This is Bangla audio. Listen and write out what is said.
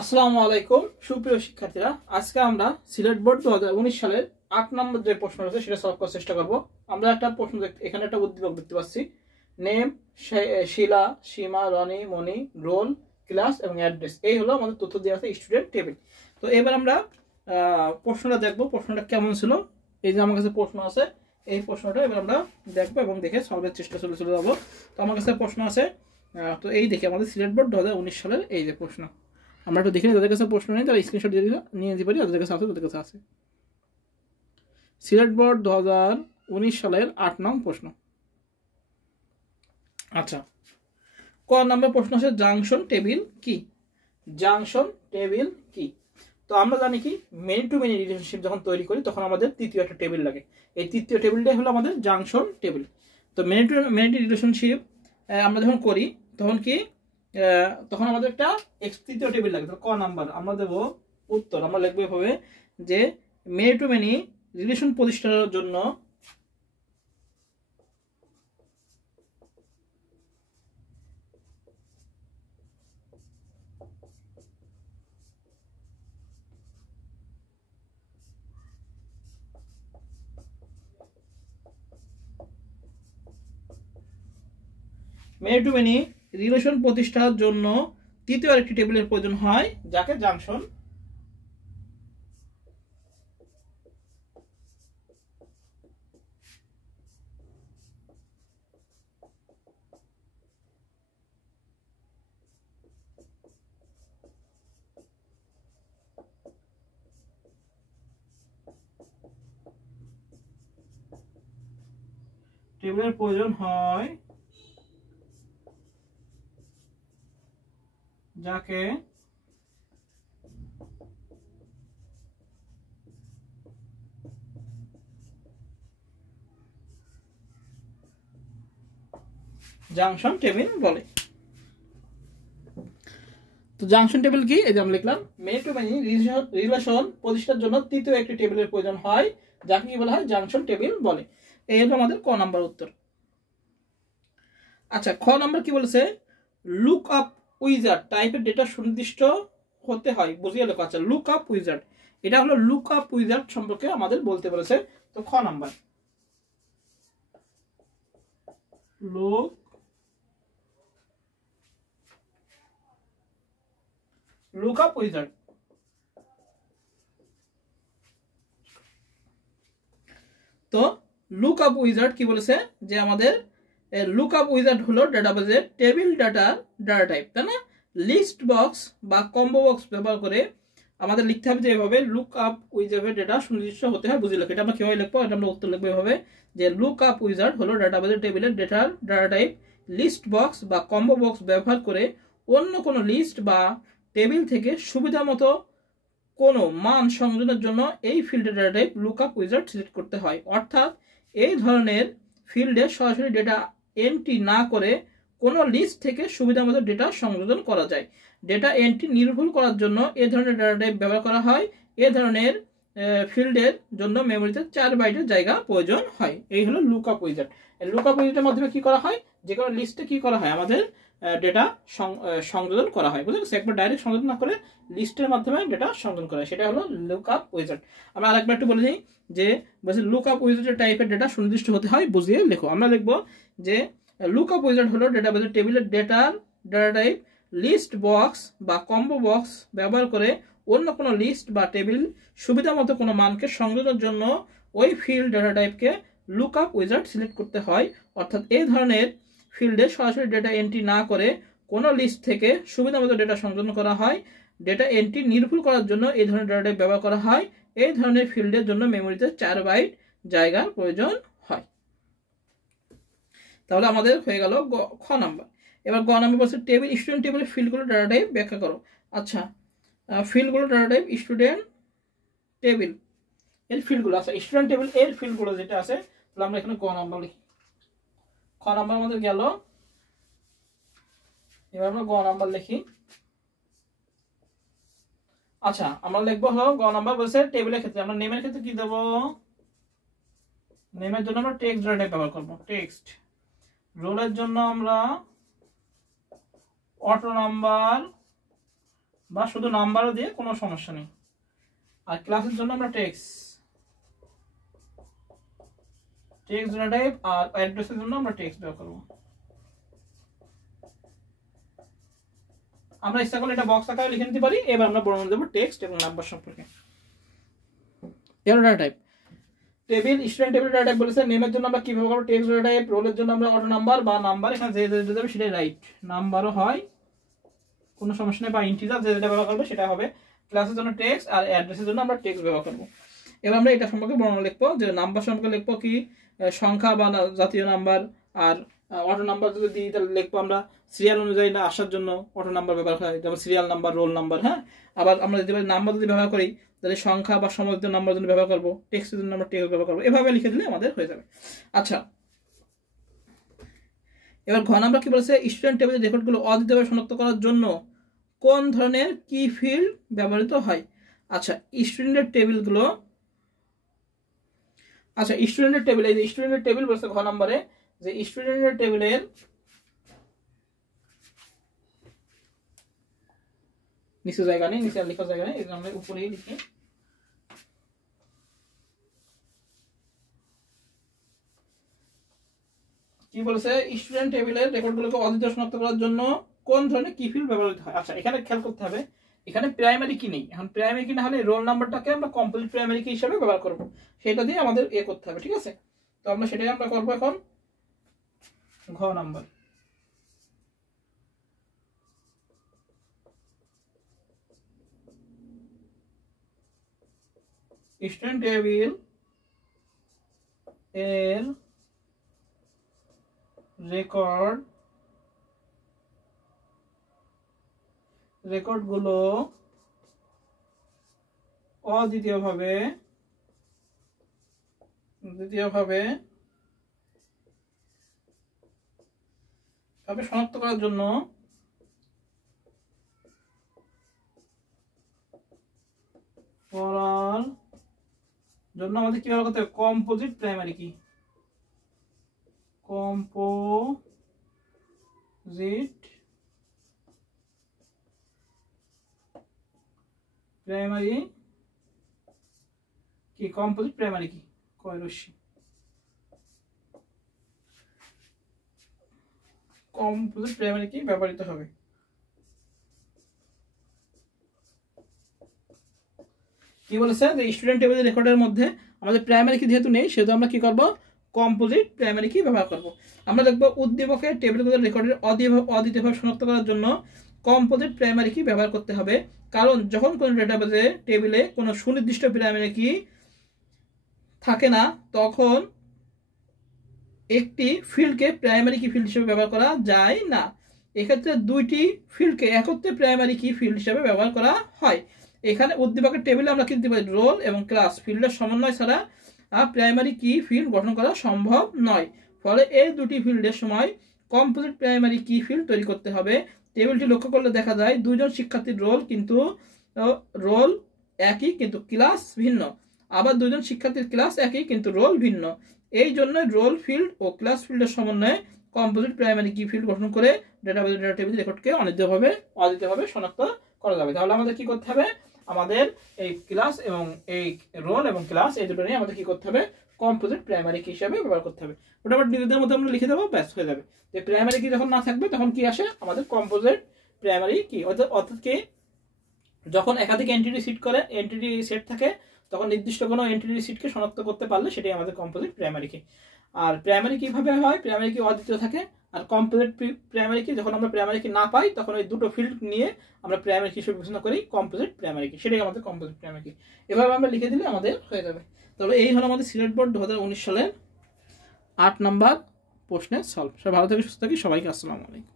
আসসালামু আলাইকুম সুপ্রিয় শিক্ষার্থীরা, আজকে আমরা সিলেট বোর্ড 2019 সালের 8 নম্বর যে প্রশ্ন রয়েছে সেটা সলভ করার চেষ্টা করব। আমরা একটা প্রশ্ন এখানে একটা উদ্দীপক দেখতে পাচ্ছি, নেম, শিলা, সীমা, রনি, মনি, রোল, ক্লাস এবং অ্যাড্রেস। এই হলো আমাদের তথ্য দেওয়া আছে স্টুডেন্ট টেবিল। তো এবার আমরা প্রশ্নটা দেখব, প্রশ্নটা কেমন ছিল। এই যে আমার কাছে প্রশ্ন আছে, এই প্রশ্নটা এবার আমরা দেখবো এবং দেখে সলভের চেষ্টা চলে যাবো। তো আমার কাছে প্রশ্ন আছে, তো এই দেখে আমাদের সিলেট বোর্ড 2019 সালের এই যে প্রশ্ন। আমরা একটু দেখে নিই, যাদের কাছে প্রশ্ন নেই তারা স্ক্রিনশট নিয়ে দিতে পারি, যাদের কাছে আছে তাদের কাছে আছে। সিলেট বোর্ড 2019 সালের 8 নং প্রশ্ন। আচ্ছা, ক নম্বর প্রশ্ন আছে জাংশন টেবিল কি? জাংশন টেবিল কি? তো আমরা জানি কি, মেনি টু মেনি রিলেশনশিপ যখন তৈরি করি তখন আমাদের তৃতীয় একটা টেবিল লাগে। এই তৃতীয় টেবিলটাই হলো আমাদের জাংশন টেবিল। তো মেনি টু মেনি রিলেশনশিপ আমরা যখন করি তখন কি, তখন আমাদের একটা তৃতীয় টেবিল লাগে। ক নাম্বার আমরা দেবো উত্তর, আমরা লিখবো এভাবে যে মেনি টু মেনি রিলেশন প্রতিষ্ঠার জন্য মেনি টু মেনি রিলেশন প্রতিষ্ঠার জন্য তৃতীয় আরেকটি টেবিলের প্রয়োজন হয়, যাকে জাংশন টেবিলের প্রয়োজন হয়, যাকে জাংশন টেবিল বলে। তো জাংশন টেবিল কি, এই যে আমরা লিখলাম মেনি টু মেনি রিলেশন প্রতিষ্ঠার জন্য তৃতীয় একটি টেবিলের প্রয়োজন হয়, যাকে কি বলা হয় জাংশন টেবিল বলে। এই হলো আমাদের ক নাম্বার উত্তর। আচ্ছা, খ নাম্বার কি বলেছে, লুক আপ উইজার্ড টাইপের ডেটা সুনির্দিষ্ট হতে হয়, বুঝিয়ে লেখা। আচ্ছা, লুক আপ উইজার্ড, এটা হলো লুক আপ উইজার্ড সম্পর্কে আমাদের বলতে বলেছে। তো খ নাম্বার লুক আপ উইজার্ড। তো লুক আপ উইজার্ড কি বলেছে, যে আমাদের লুক আপ উইজার্ড হলো ডাটাবেজের টেবিল ডাটা টাইপ, তাই না? লিস্ট বক্স বা কম্বো বক্স ব্যবহার করে আমাদের লিখতে হবে যে এভাবে লুক আপ উইজার্ডের ডেটা সুনির্দিষ্ট হতে হয়, বুঝে লিখো। এটা আমরা কিভাবে লিখবো, এটা আমরা উত্তর লিখবো এভাবে যে লুক আপ উইজার্ড হলো ডাটাবেজের টেবিলের ডাটা টাইপ লিস্ট বক্স বা কম্বো বক্স ব্যবহার করে অন্য কোনো লিস্ট বা টেবিল থেকে সুবিধা মতো কোনো মান সংযোজনের জন্য এই ফিল্ডের data type look up wizard select করতে হয়। অর্থাৎ এই ধরনের ফিল্ডে সরাসরি ডেটা এন্ট্রি না করে কোনো লিস্ট থেকে সুবিধা মতো ডেটা সংযোজন করা যায়। ডেটা এন্ট্রি নির্ভুল করার জন্য এই ধরনের ডাটা টাইপ ব্যবহার করা হয়। এ ধরনের ফিল্ডের জন্য মেমোরিতে 4 বাইটের জায়গা প্রয়োজন হয়। এই হলো look up wizard. Look up উইজার্ডের মাধ্যমে কি করা হয়, যে কোনো লিস্টে কি করা হয়, আমাদের ডেটা সংযোজন করা হয়, বুঝতে পারছি? একবার ডাইরেক্ট সংযোজন না করে লিস্টের মাধ্যমে ডেটা সংযোজন করা হয়, সেটা হলো লুক আপ উইজার্ড। আমরা আরেকবার একটু বলে দিই যে লুক আপ উইজার্ড টাইপের ডেটা সুনির্দিষ্ট হতে হয়, বুঝিয়ে লেখো। আমরা লিখবো যে লুক আপ উইজার্ড হলো ডেটাবেজের টেবিলের ডাটা টাইপ লিস্ট বক্স বা কম্বো বক্স ব্যবহার করে অন্য কোনো লিস্ট বা টেবিল সুবিধা মতো কোনো মানকে সংযোজনের জন্য ওই ফিল্ড ডাটা টাইপকে লুক আপ উইজার্ড সিলেক্ট করতে হয়। অর্থাৎ এই ধরনের ফিল্ডে সরাসরি ডেটা এন্ট্রি না করে কোনো লিস্ট থেকে সুবিধা মতো ডেটা সংযোজন করা হয়। ডেটা এন্ট্রি নির্ভুল করার জন্য এই ধরনের ডেটা টাইপ ব্যবহার করা হয়। এই ধরনের ফিল্ডের জন্য মেমোরিতে 4 বাইট জায়গার প্রয়োজন হয়। তাহলে আমাদের হয়ে গেল খ নাম্বার। এবার গ নাম্বার বলছে টেবিল স্টুডেন্ট টেবিলের ফিল্ডগুলো ডাটা টাইপ ব্যাখ্যা করো। আচ্ছা, ফিল্ডগুলো ডাটা টাইপ স্টুডেন্ট টেবিল এর ফিল্ডগুলো, আচ্ছা স্টুডেন্ট টেবিল এর ফিল্ডগুলো যেটা আছে, তাহলে আমরা এখানে ক নাম্বার লিখি। খ নাম্বার আমাদের গেল। এবার আমরা গ নাম্বার লিখি। আচ্ছা, আমরা লিখবো হলো গ নাম্বার বলছে টেবিলের ক্ষেত্রে আমরা নেমের ক্ষেত্রে কি দেবো, নেমের জন্য আমরা টেক্সট ডাটা টাইপ ব্যবহার করব, টেক্সট। রোলের জন্য আমরা অটো নাম্বার বা শুধু নাম্বারও দিয়ে কোনো সমস্যা নেই। আর ক্লাসের জন্য আমরা টেক্সট ডেটা টাইপ আর অ্যাড্রেসের জন্য আমরা টেক্সট ব্যবহার করব। আমরা ইচ্ছা করলে এটা বক্স আকারে লিখে নিতে পারি। এবার আমরা বর্ণনা দেব টেক্সট এবং নাম্বার সম্পর্কে। এর data type table, student table data type বলেছে। নেমের জন্য আমরা কি ব্যবহার করব? Text data type. রোলের জন্য আমরা অটো নাম্বার বা নাম্বার, এখানে যে যেটা দেবে সেটাই রাইট, নাম্বারও হয় কোনো সমস্যা নেই, বা ইন্টিজার যে যেটা ব্যবহার করবে সেটা হবে। ক্লাসের জন্য টেক্সট আর অ্যাড্রেসের জন্য আমরা টেক্সট ব্যবহার করব। এবার আমরা এটা সম্পর্কে বর্ণনা লিখবো, যে নাম্বার সম্পর্কে লিখবো কি সংখ্যা বা জাতীয় নাম্বার, আর অটো নাম্বার যদি দিই তাহলে লিখবো আমরা সিরিয়াল অনুযায়ী না আসার জন্য অটো নাম্বার ব্যবহার হয়, যেমন সিরিয়াল নাম্বার, রোল নাম্বার। হ্যাঁ, আবার আমরা যদি নাম্বার যদি ব্যবহার করি তাহলে সংখ্যা বা সমস্ত নাম্বার জন্য ব্যবহার করবো, টেক্সটের জন্য আমরা টেক্সট ব্যবহার করবো। এভাবে লিখে দিলে আমাদের হয়ে যাবে। আচ্ছা, এবার ঘ নাম্বার কি বলেছে? স্টুডেন্ট টেবিলের রেকর্ডগুলো অদ্বিতীয়ভাবে শনাক্ত করার জন্য কোন ধরনের কি ফিল্ড ব্যবহৃত হয়? আচ্ছা, স্টুডেন্টের টেবিলগুলো, আচ্ছা স্টুডেন্টের টেবিল, এই যে স্টুডেন্টের টেবিল বলছে ঘ নম্বরে, যে স্টুডেন্টের টেবিলের নিচে জায়গা নেই, নিচে লেখার জায়গা নেই, এই আমরা উপরেই লিখি। কি বলেছে? স্টুডেন্ট টেবিলের রেকর্ডগুলোকে অদ্বিতীয় শনাক্ত করার জন্য কোন ধরনের কি ফিল্ড ব্যবহৃত হয়? আচ্ছা, এখানে খেয়াল করতে হবে এখানে প্রাইমারি কি নেই। এখন প্রাইমারি কি না হলে রোল নাম্বারটাকে আমরা কমপ্লিট প্রাইমারি কি হিসেবে ব্যবহার করব, সেটা দিয়ে আমাদের করতে হবে। ঠিক আছে, তো আমরা সেটাই আমরা করবো এখন। ঘ নাম্বার, স্টুডেন্ট টেবিল এর রেকর্ডগুলো অদ্বিতীয়ভাবে শনাক্ত করার জন্য আমাদের কি ব্যবহার করতে হবে? কম্পোজিট প্রাইমারি কি, কম্পোজিট প্রাইমারি কি, কম্পোজিট প্রাইমারি কি, কয়রশ্মি কম্পোজিট প্রাইমারি কি ব্যবহৃত হবে। কি বলেছে? যে স্টুডেন্ট টেবিলের রেকর্ডের মধ্যে আমাদের প্রাইমারি কি যেহেতু নেই, সেহেতু আমরা কি করব? কম্পোজিট প্রাইমারি কি ব্যবহার করব। আমরা দেখব উদ্দীপকের টেবিলগুলোর রেকর্ডের অদ্বিতীয়ভাবে শনাক্ত করার জন্য কম্পোজিট প্রাইমারি কি ব্যবহার করতে হবে। কারণ যখন কোনো ডেটাবেজে টেবিলে কোনো সুনির্দিষ্ট প্রাইমারি কি থাকে না, তখন একটি ফিল্ডকে প্রাইমারি কি ফিল্ড হিসেবে ব্যবহার করা যায় না। এক্ষেত্রে দুইটি ফিল্ডকে একত্রে প্রাইমারি কি ফিল্ড হিসেবে ব্যবহার করা হয়। এখানে উদ্দীপকের টেবিলে আমরা কিনতে পারি রোল এবং ক্লাস ফিল্ডের সমন্বয় ছাড়া প্রাইমারি কি ফিল্ড গঠন করা সম্ভব নয়। ফলে এই দুটি ফিল্ডের সময় কম্পোজিট প্রাইমারি কি ফিল্ড তৈরি করতে হবে। টেবিলটি লক্ষ্য করলে দেখা যায় দুইজন শিক্ষার্থীর রোল একই কিন্তু ক্লাস ভিন্ন, আবার দুজন শিক্ষার্থীর ক্লাস একই কিন্তু রোল ভিন্ন। এই জন্য রোল ফিল্ড ও ক্লাস ফিল্ডের সমন্বয়ে কম্পোজিট প্রাইমারি কি ফিল্ড গঠন করে ডেটা টেবিল রেকর্ডকে অদ্বিতীয়ভাবে শনাক্ত করা যাবে। তাহলে আমাদের কি করতে হবে? আমাদের এই ক্লাস এবং এই রোল এবং ক্লাস এই দুটো নিয়ে আমাদের কি করতে হবে? কম্পোজিট প্রাইমারি কি হিসাবে ব্যবহার করতে হবে। ওটা আবার নিজেদের মধ্যে আমরা লিখে দেবো, ব্যাস হয়ে যাবে। যে প্রাইমারি কি যখন না থাকবে তখন কি আসে? আমাদের কম্পোজিট প্রাইমারি কি, অর্থাৎ কি যখন একাধিক এন্টিটি সেট থাকে তখন নির্দিষ্ট কোনো এন্টিটি সেটকে শনাক্ত করতে পারলে সেটাই আমাদের কম্পোজিট প্রাইমারি কি। আর প্রাইমারি কিভাবে হয়? প্রাইমারি কি অদ্বিতীয় থাকে, আর কম্পোজিট প্রাইমারি কি যখন আমরা প্রাইমারি কি না পাই তখন ওই দুটো ফিল্ড নিয়ে আমরা প্রাইমারি কি হিসেবে বিবেচনা করি কম্পোজিট প্রাইমারি কি, সেটাই আমাদের কম্পোজিট প্রাইমারি কি। এভাবে আমরা লিখে দিলে আমাদের হয়ে যাবে। তবে এই হলো আমাদের সিলেট বোর্ড 2019 সালের 8 নম্বর প্রশ্নের সলভ। সবাই ভালো থেকে সুস্থ থাকি, সবাইকে আসসালামু আলাইকুম।